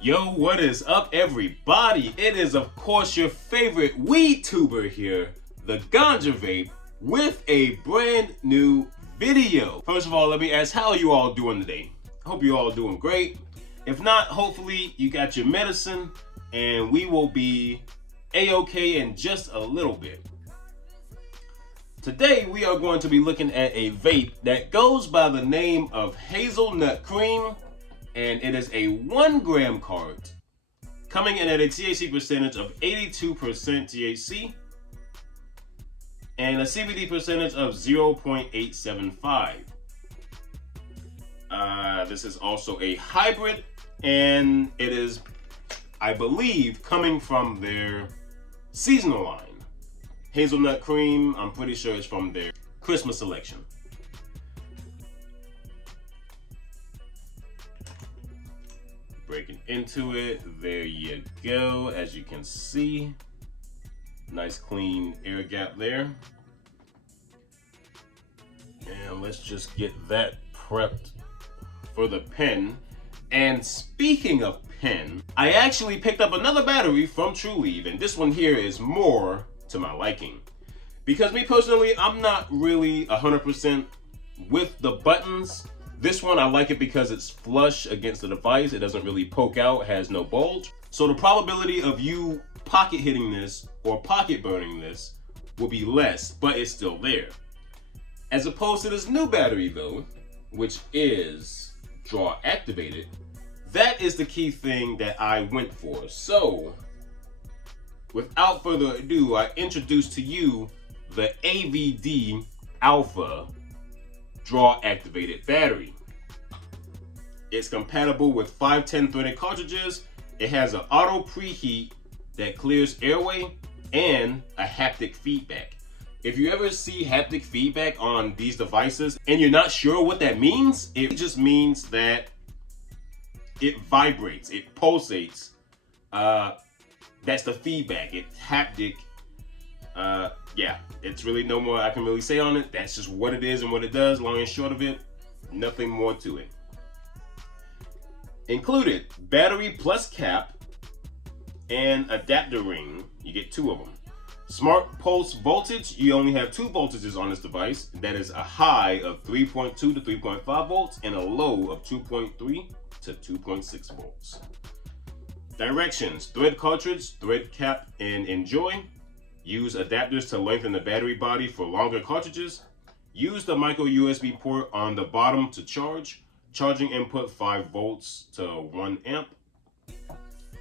Yo, what is up, everybody? It is, of course, your favorite weed tuber here, the Ganja Vape, with a brand new video. First of all, let me ask, how are you all doing today? Hope you all doing great. If not, hopefully you got your medicine, and we will be a-okay in just a little bit. Today, we are going to be looking at a vape that goes by the name of Hazelnut Cream, and it is a 1 gram cart, coming in at a THC percentage of 82% THC and a CBD percentage of 0.875. This is also a hybrid, and it is, I believe, coming from their seasonal line. Hazelnut Cream, I'm pretty sure it's from their Christmas selection. Breaking into it, there you go. As you can see, nice clean air gap there. And let's just get that prepped for the pen. And speaking of pen, I actually picked up another battery from Trulieve, and this one here is more to my liking. Because me personally, I'm not really 100% with the buttons. This one, I like it because it's flush against the device. It doesn't really poke out, has no bulge. So the probability of you pocket hitting this or pocket burning this will be less, but it's still there. As opposed to this new battery though, which is draw activated, that is the key thing that I went for. So without further ado, I introduce to you the AVD Alpha draw activated battery. It's compatible with 510 threaded cartridges. It has an auto preheat that clears airway and a haptic feedback. If you ever see haptic feedback on these devices and you're not sure what that means, it just means that it vibrates, it pulsates. That's the feedback. It's haptic. Yeah, it's really no more I can really say on it. That's just what it is and what it does. Long and short of it, nothing more to it. Included battery plus cap and adapter ring. You get 2 of them. Smart pulse voltage. You only have 2 voltages on this device. That is a high of 3.2 to 3.5 volts and a low of 2.3 to 2.6 volts. Directions: thread cartridge, thread cap, and enjoy. Use adapters to lengthen the battery body for longer cartridges. Use the micro USB port on the bottom to charge. Charging input 5 volts to 1 amp.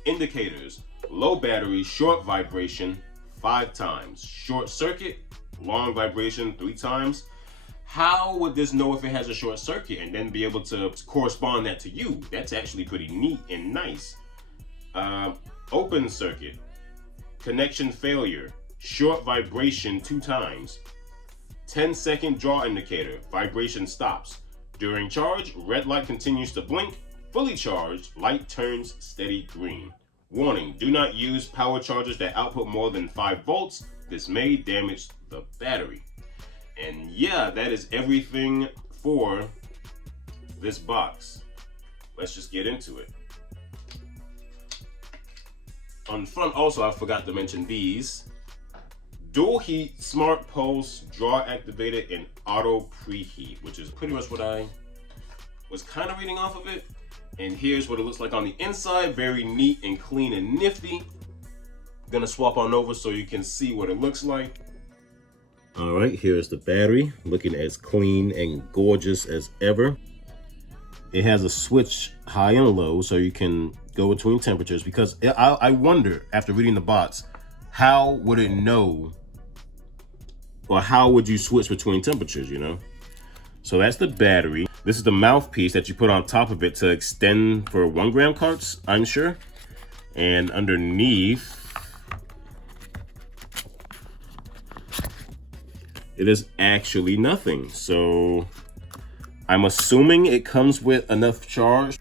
Indicators: low battery, short vibration 5 times. Short circuit, long vibration 3 times. How would this know if it has a short circuit and then be able to correspond that to you? That's actually pretty neat and nice. Open circuit, connection failure, short vibration 2 times. 10-second draw indicator, vibration stops. During charge, red light continues to blink. Fully charged, light turns steady green. Warning: do not use power chargers that output more than 5 volts. This may damage the battery. And yeah, that is everything for this box. Let's just get into it. On the front also, I forgot to mention these. Dual heat, smart pulse, draw activated, and auto preheat, which is pretty much what I was kind of reading off of it. And here's what it looks like on the inside. Very neat and clean and nifty. I'm gonna swap on over so you can see what it looks like. All right, here's the battery, looking as clean and gorgeous as ever. It has a switch high and low so you can go between temperatures, because I wonder, after reading the box, how would it know, or how would you switch between temperatures, you know? So that's the battery. This is the mouthpiece that you put on top of it to extend for 1 gram carts, I'm sure. And underneath, it is actually nothing. So I'm assuming it comes with enough charge.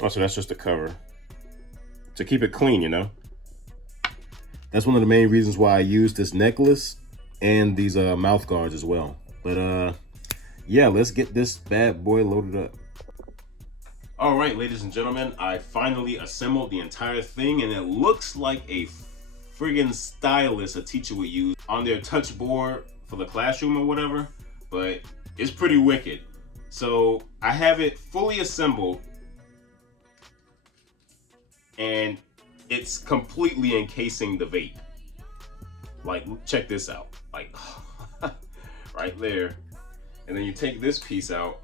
Oh, so that's just a cover to keep it clean, you know? That's one of the main reasons why I use this necklace and these mouth guards as well. But yeah, let's get this bad boy loaded up. All right, ladies and gentlemen, I finally assembled the entire thing, and it looks like a friggin' stylus a teacher would use on their touch board for the classroom or whatever, but it's pretty wicked. So I have it fully assembled, and it's completely encasing the vape. Like, check this out. Like, right there. And then you take this piece out.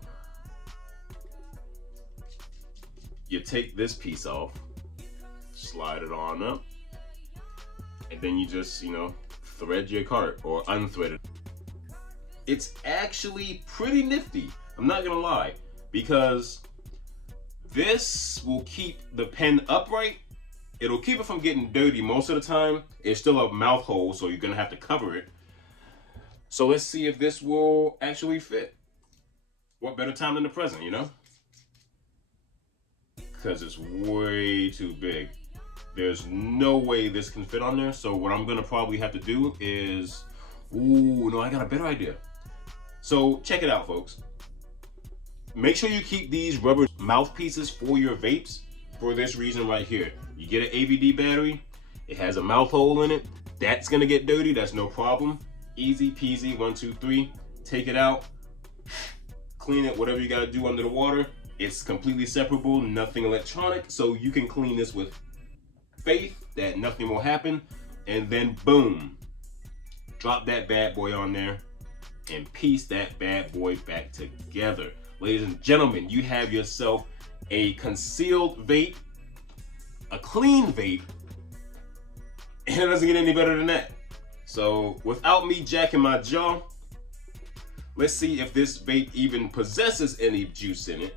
You take this piece off, slide it on up, and then you just, you know, thread your cart or unthread it. It's actually pretty nifty, I'm not gonna lie, because this will keep the pen upright. It'll keep it from getting dirty most of the time. It's still a mouth hole, so you're gonna have to cover it. So let's see if this will actually fit. What better time than the present, you know? Because it's way too big. There's no way this can fit on there. So what I'm gonna probably have to do is, ooh, no, I got a better idea. So check it out, folks. Make sure you keep these rubber mouthpieces for your vapes for this reason right here. You get an AVD battery, it has a mouth hole in it. That's gonna get dirty, that's no problem. Easy peasy, 1, 2, 3. Take it out, clean it, whatever you gotta do under the water. It's completely separable, nothing electronic, so you can clean this with faith that nothing will happen, and then boom, drop that bad boy on there and piece that bad boy back together. Ladies and gentlemen, you have yourself a concealed vape, a clean vape, and it doesn't get any better than that. So without me jacking my jaw, let's see if this vape even possesses any juice in it.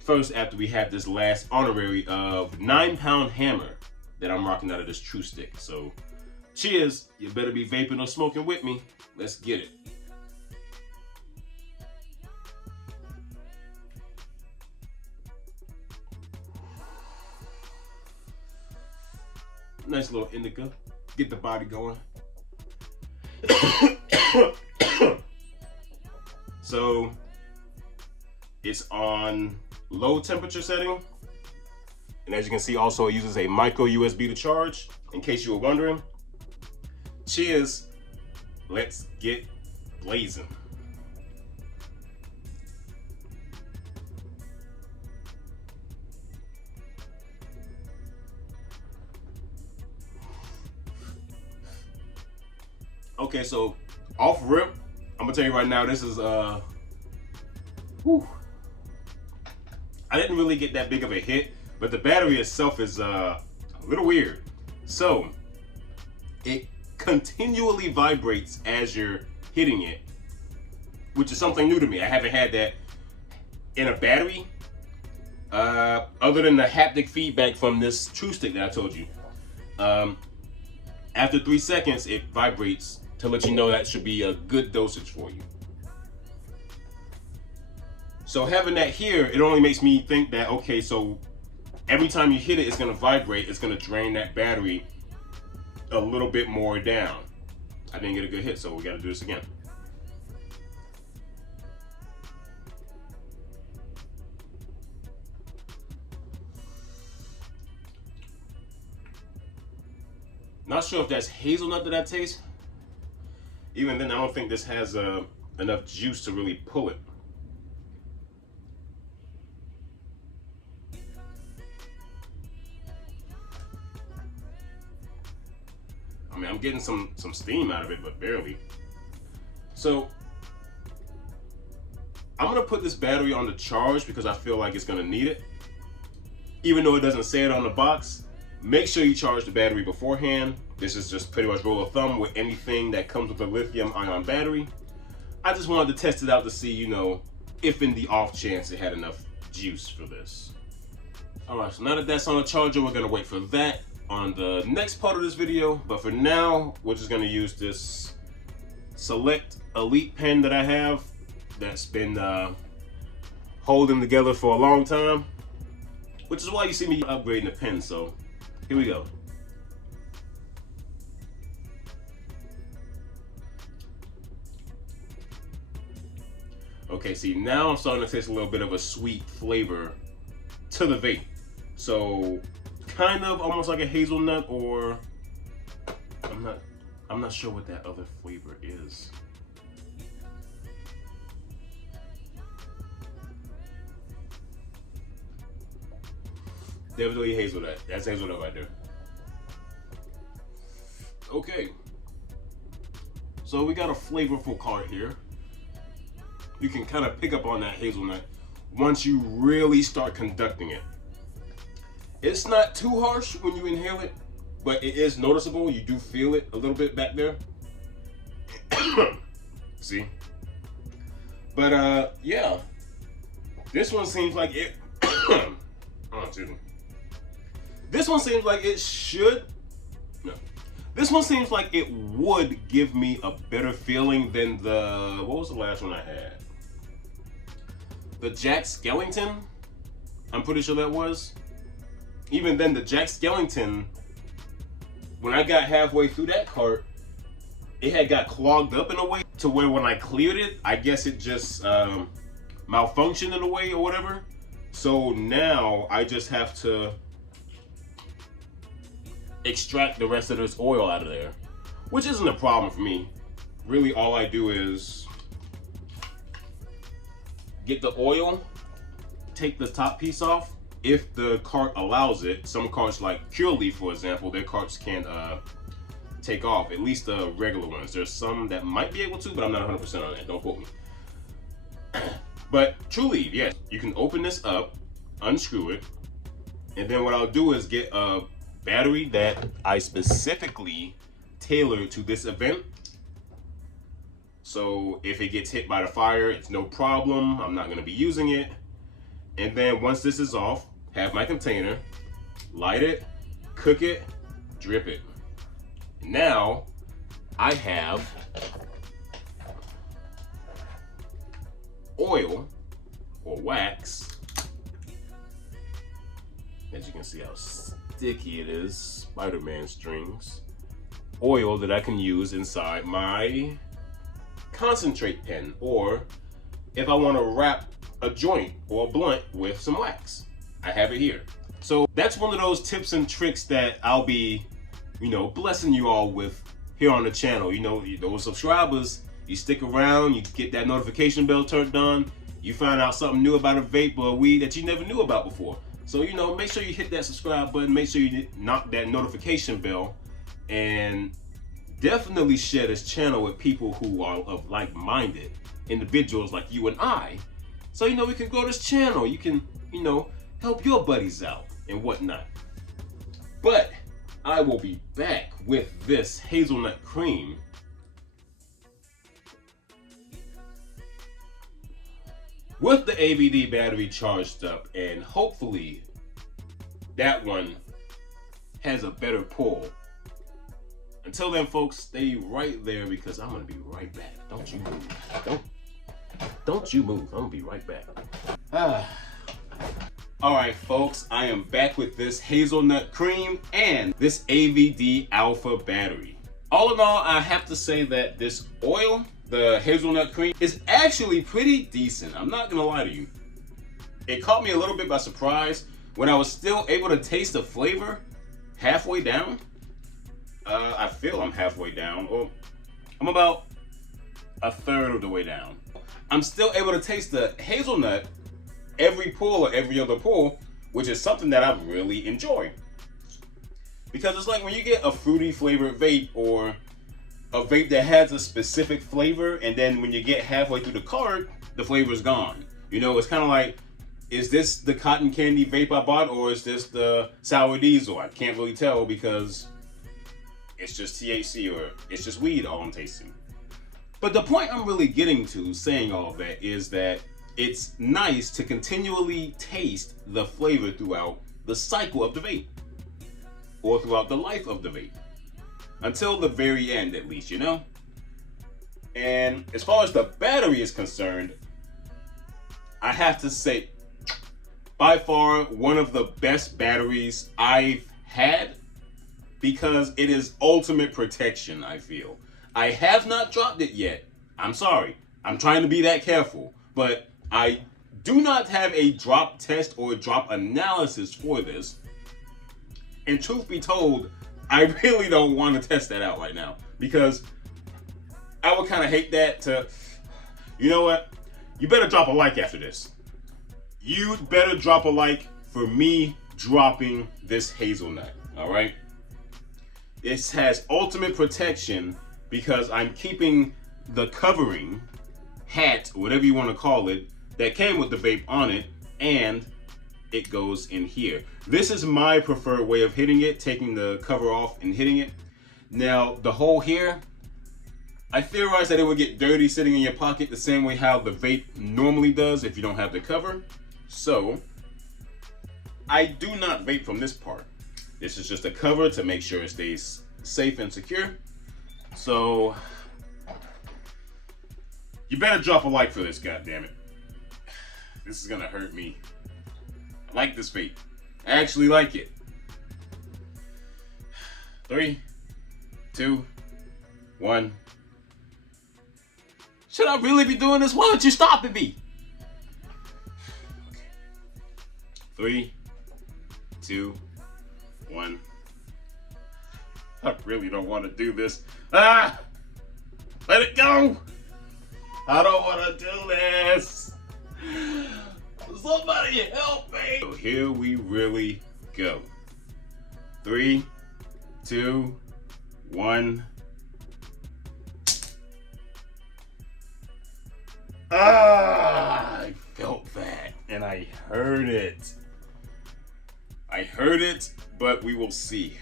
First, after we have this last honorary of 9-pound hammer that I'm rocking out of this True Stick. So cheers, you better be vaping or smoking with me. Let's get it. Nice little indica, get the body going. So it's on low temperature setting, and as you can see, also it uses a micro USB to charge, in case you were wondering. Cheers, let's get blazing. Okay, so off rip, I'm gonna tell you right now, this is whew. I didn't really get that big of a hit, but the battery itself is a little weird. So it continually vibrates as you're hitting it, which is something new to me. I haven't had that in a battery, other than the haptic feedback from this True Stick that I told you. After 3 seconds, it vibrates to let you know that should be a good dosage for you. So having that here, it only makes me think that, okay, so every time you hit it, it's gonna vibrate, it's gonna drain that battery a little bit more down. I didn't get a good hit, so we gotta do this again. Not sure if that's hazelnut that I taste. Even then, I don't think this has enough juice to really pull it. I mean, I'm getting some steam out of it, but barely. So I'm gonna put this battery on the charge because I feel like it's gonna need it. Even though it doesn't say it on the box, make sure you charge the battery beforehand. This is just pretty much rule of thumb with anything that comes with a lithium-ion battery. I just wanted to test it out to see, you know, if in the off chance it had enough juice for this. All right, so now that that's on the charger, we're gonna wait for that on the next part of this video. But for now, we're just gonna use this Select Elite pen that I have that's been holding together for a long time, which is why you see me upgrading the pen. So here we go. Okay, see, now I'm starting to taste a little bit of a sweet flavor to the vape. So kind of almost like a hazelnut, or I'm not sure what that other flavor is. Definitely hazelnut. That's hazelnut right there. Okay. So we got a flavorful card here. You can kind of pick up on that hazelnut once you really start conducting it. It's not too harsh when you inhale it, but it is noticeable. You do feel it a little bit back there. See? But yeah. This one seems like it oh, excuse me. This one seems like it should. No. This one seems like it would give me a better feeling than the, what was the last one I had? The Jack Skellington? I'm pretty sure that was. Even then, the Jack Skellington, when I got halfway through that cart, it had got clogged up in a way to where when I cleared it, I guess it just malfunctioned in a way or whatever. So now I just have to extract the rest of this oil out of there, which isn't a problem for me. Really, all I do is get the oil, take the top piece off, if the cart allows it. Some carts like Trulieve, for example, their carts can't take off, at least the regular ones. There's some that might be able to, but I'm not 100% on that, don't quote me. But Trulieve, yes, you can open this up, unscrew it, and then what I'll do is get a battery that I specifically tailored to this event. So if it gets hit by the fire, it's no problem. I'm not gonna be using it. And then once this is off, have my container, light it, cook it, drip it. Now I have oil or wax. As you can see how sticky it is, Spider-Man strings. Oil that I can use inside my concentrate pen, or if I want to wrap a joint or a blunt with some wax, I have it here. So that's one of those tips and tricks that I'll be, blessing you all with here on the channel. Those subscribers, you stick around, you get that notification bell turned on, you find out something new about a vape or a weed that you never knew about before. So, make sure you hit that subscribe button, make sure you knock that notification bell, and definitely share this channel with people who are of like-minded individuals like you and I. So, we can grow this channel. You can, help your buddies out and whatnot. But I will be back with this hazelnut cream. With the ABD battery charged up, and hopefully that one has a better pull. Until then, folks, stay right there because I'm gonna be right back. Don't you move. Don't you move. I'm gonna be right back. All right, folks, I am back with this hazelnut cream and this ABD alpha battery. All in all, I have to say that this oil, the hazelnut cream, is actually pretty decent. I'm not gonna lie to you. It caught me a little bit by surprise when I was still able to taste the flavor halfway down. I feel I'm halfway down, or I'm about a third of the way down. I'm still able to taste the hazelnut every pull or every other pull, which is something that I really enjoy. Because it's like when you get a fruity flavored vape, or a vape that has a specific flavor, and then when you get halfway through the cart, the flavor is gone. It's kind of like, is this the cotton candy vape I bought, or is this the sour diesel? I can't really tell because it's just THC, or it's just weed all I'm tasting. But the point I'm really getting to saying all of that is that it's nice to continually taste the flavor throughout the cycle of the vape, or throughout the life of the vape. Until the very end, at least, And as far as the battery is concerned, I have to say, by far, one of the best batteries I've had, because it is ultimate protection, I feel. I have not dropped it yet. I'm sorry. I'm trying to be that careful, but I do not have a drop test or drop analysis for this. And truth be told, I really don't want to test that out right now, because I would kind of hate that to, you know what? You better drop a like after this. You better drop a like for me dropping this hazelnut, all right? This has ultimate protection because I'm keeping the covering, hat, whatever you want to call it, that came with the vape on it, and it goes in here. This is my preferred way of hitting it, taking the cover off and hitting it. Now, the hole here, I theorized that it would get dirty sitting in your pocket the same way how the vape normally does if you don't have the cover. So, I do not vape from this part. This is just a cover to make sure it stays safe and secure. So, you better drop a like for this, goddammit. This is gonna hurt me. I like this vape. I actually like it. 3, 2, 1. Should I really be doing this? Why don't you stop at me? 3, 2, 1. I really don't want to do this. Ah! Let it go! I don't want to do this! Somebody help me! So here we really go. 3, 2, 1. Ah! I felt that, and I heard it. I heard it, but we will see.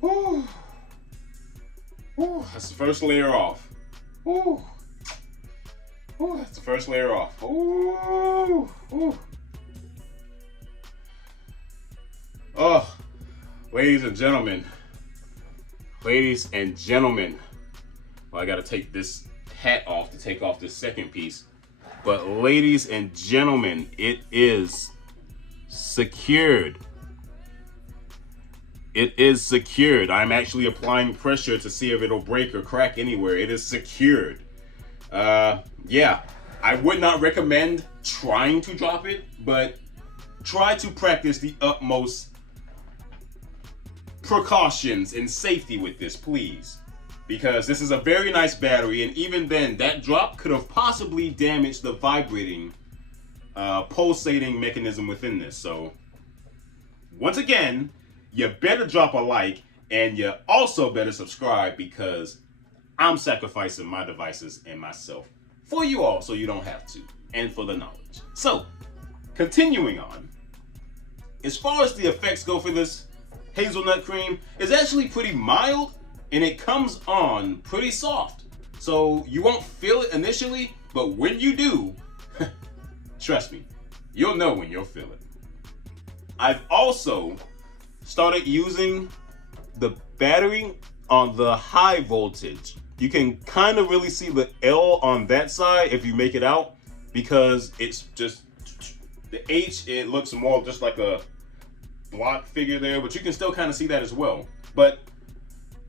Whew. Whew. That's the first layer off. Whew. Whew. That's the first layer off. Ooh. Ooh. Oh, ladies and gentlemen. Ladies and gentlemen. Well, I gotta take this hat off to take off this second piece. But ladies and gentlemen, it is secured. It is secured. I'm actually applying pressure to see if it'll break or crack anywhere. It is secured. Yeah, I would not recommend trying to drop it, but try to practice the utmost precautions and safety with this, please. Because this is a very nice battery, and even then, that drop could have possibly damaged the vibrating, pulsating mechanism within this. So, once again, you better drop a like, and you also better subscribe, because I'm sacrificing my devices and myself for you all so you don't have to, and for the knowledge. So, continuing on, as far as the effects go for this hazelnut cream, it's actually pretty mild, and it comes on pretty soft. So you won't feel it initially, but when you do, trust me, you'll know when you'll feel it. I've also started using the battery on the high voltage. You can kind of really see the L on that side if you make it out, because it's just the H, it looks more just like a block figure there, but you can still kind of see that as well. But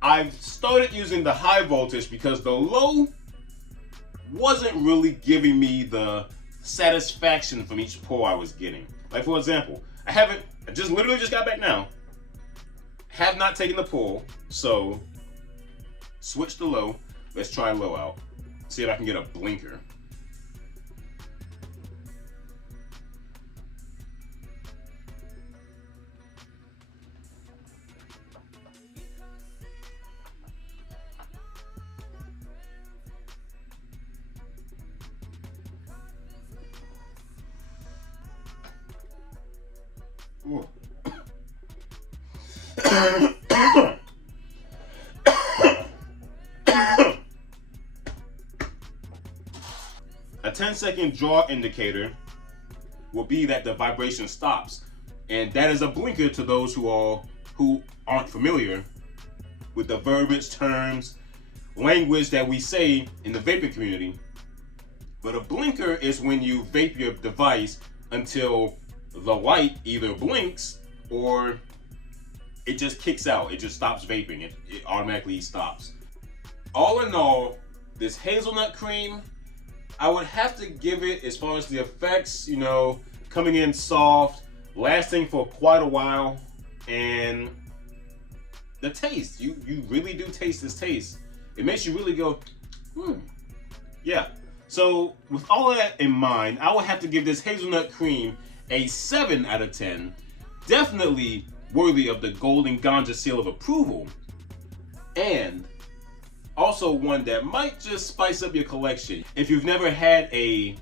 I've started using the high voltage because the low wasn't really giving me the satisfaction from each pull I was getting. Like, for example, I literally just got back now, have not taken the pull, so switch to low. Let's try low out. See if I can get a blinker. Ooh. A 10-second draw indicator will be that the vibration stops, and that is a blinker to those who aren't familiar with the verbiage, terms, language that we say in the vaping community. But a blinker is when you vape your device until the light either blinks or it just kicks out. It just stops vaping. It automatically stops. All in all, this hazelnut cream, I would have to give it, as far as the effects, you know, coming in soft, lasting for quite a while, and the taste, you really do taste this taste. It makes you really go, yeah. So with all of that in mind, I would have to give this hazelnut cream a 7 out of 10. Definitely worthy of the golden ganja seal of approval. And also one that might just spice up your collection. If you've never had a,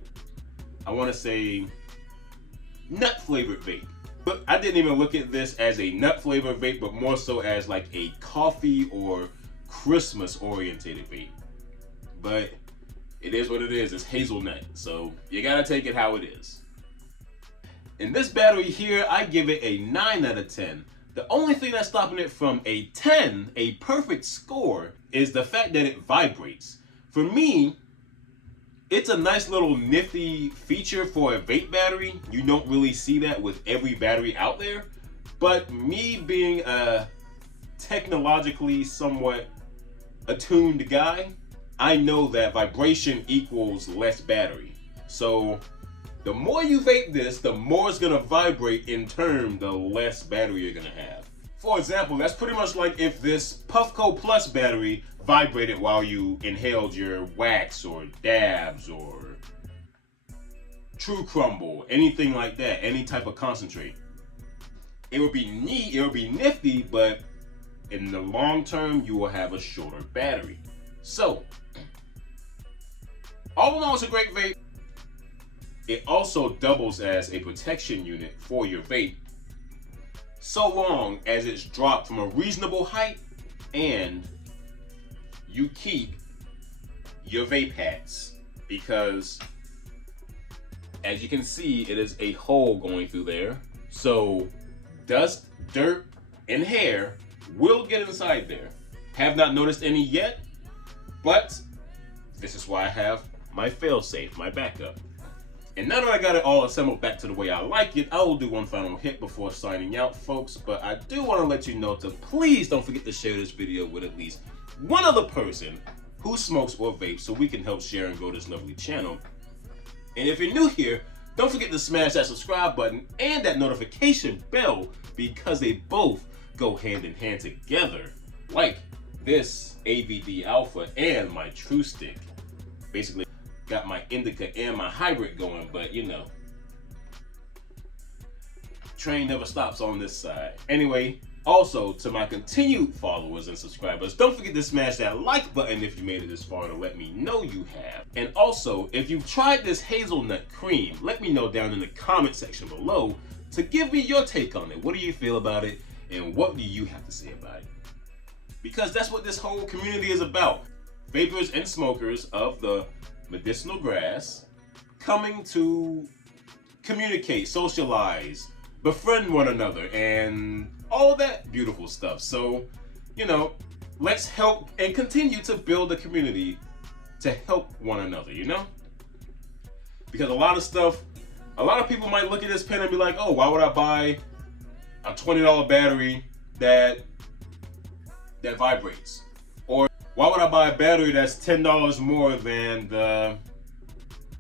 I want to say, nut flavored vape. But I didn't even look at this as a nut flavored vape, but more so as like a coffee or Christmas orientated vape. But it is what it is. It's hazelnut, so you gotta take it how it is. In this battery here, I give it a 9 out of 10. The only thing that's stopping it from a 10, a perfect score, is the fact that it vibrates. For me, it's a nice little nifty feature for a vape battery. You don't really see that with every battery out there. But me being a technologically somewhat attuned guy, I know that vibration equals less battery. So the more you vape this, the more it's gonna vibrate, in turn, the less battery you're gonna have. For example, that's pretty much like if this Puffco Plus battery vibrated while you inhaled your wax or dabs or True Crumble, anything like that, any type of concentrate. It would be neat, it would be nifty, but in the long term, you will have a shorter battery. So, all in all, it's a great vape. It also doubles as a protection unit for your vape, so long as it's dropped from a reasonable height and you keep your vape hats, because as you can see, it is a hole going through there. So dust, dirt, and hair will get inside there. Have not noticed any yet, but this is why I have my failsafe, my backup. And now that I got it all assembled back to the way I like it, I will do one final hit before signing out, folks. But I do want to let you know to please don't forget to share this video with at least one other person who smokes or vapes, so we can help share and grow this lovely channel. And if you're new here, don't forget to smash that subscribe button and that notification bell, because they both go hand in hand together. Like this AVD Alpha and my True Stick. Basically, got my indica and my hybrid going, but you know, train never stops on this side. Anyway, also to my continued followers and subscribers, don't forget to smash that like button if you made it this far to let me know you have. And also, if you've tried this hazelnut cream, let me know down in the comment section below to give me your take on it. What do you feel about it, and what do you have to say about it? Because that's what this whole community is about. Vapors and smokers of the medicinal grass coming to communicate, socialize, befriend one another, and all that beautiful stuff. So, you know, let's help and continue to build a community to help one another, you know? Because a lot of people might look at this pen and be like, oh, why would I buy a $20 battery that vibrates? Or why would I buy a battery that's $10 more than the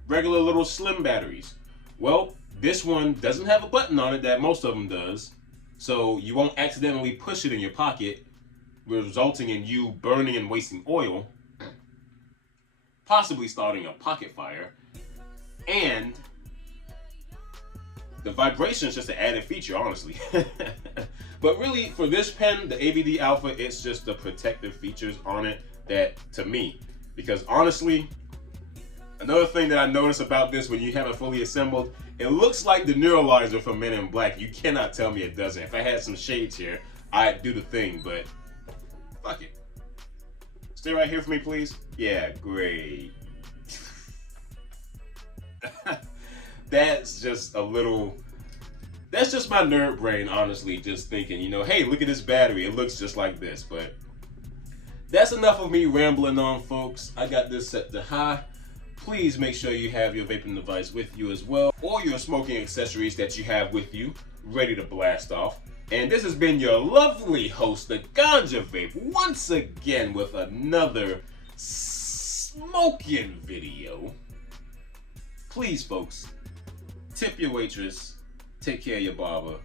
regular little slim batteries? Well, this one doesn't have a button on it that most of them does, so you won't accidentally push it in your pocket, resulting in you burning and wasting oil, possibly starting a pocket fire. And the vibration is just an added feature, honestly. But really, for this pen, the AVD Alpha, it's just the protective features on it that, to me, because honestly, another thing that I noticed about this when you have it fully assembled, it looks like the neuralizer from Men in Black. You cannot tell me it doesn't. If I had some shades here, I'd do the thing, but fuck it. Stay right here for me, please. Yeah, great. That's just a little, that's just my nerd brain, honestly, just thinking, you know, hey, look at this battery. It looks just like this, but that's enough of me rambling on, folks. I got this set to high. Please make sure you have your vaping device with you as well, or your smoking accessories that you have with you, ready to blast off. And this has been your lovely host, the Ganja Vape, once again with another smoking video. Please, folks, tip your waitress, take care of your barber,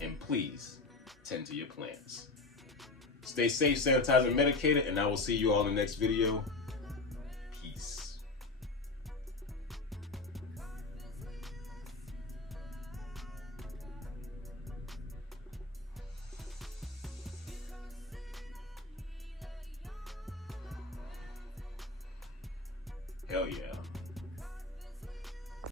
and please tend to your plants. Stay safe, sanitized, and medicated, and I will see you all in the next video. Peace. Hell yeah.